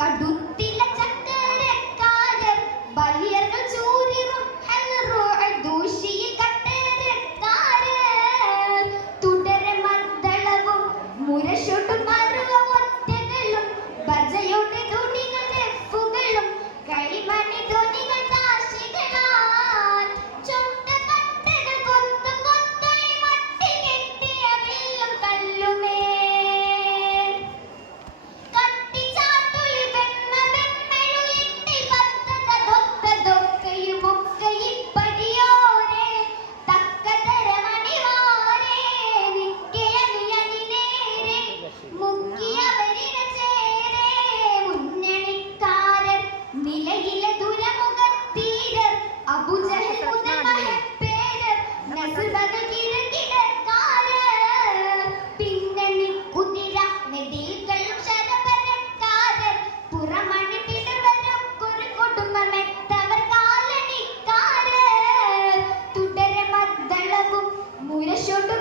I do തുടരെ മദ്ദളവും മുരശൊടു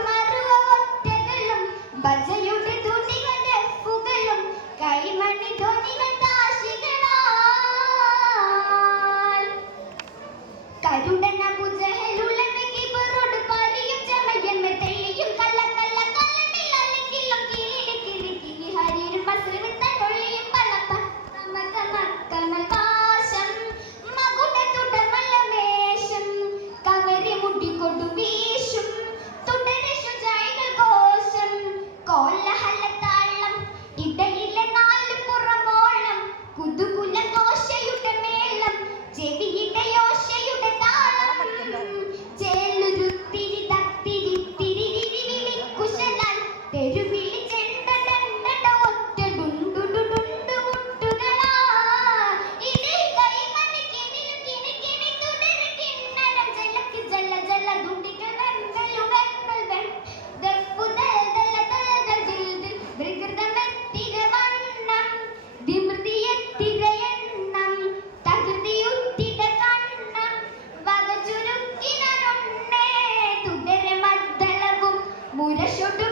മുരശൊട്ടു മറുവ